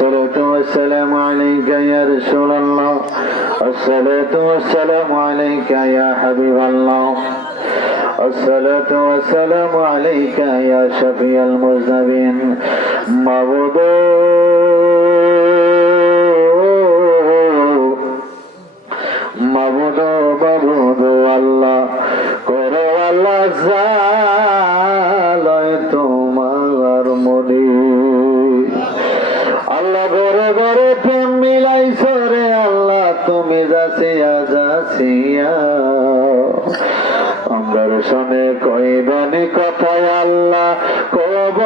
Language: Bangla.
الصلاة والسلام عليك يا رسول الله الصلاة والسلام عليك يا حبيب الله الصلاة والسلام عليك يا شفيع المذنبين معبود আল্লাহ করো আল্লাহ জালয় তোমার মনে আল্লাহ ঘরে ঘরে প্রেম মিলাইছো রে আল্লাহ তুমি যাচিয়া যাচিয়া আমরার সনে কইবানি কথায় আল্লাহ কব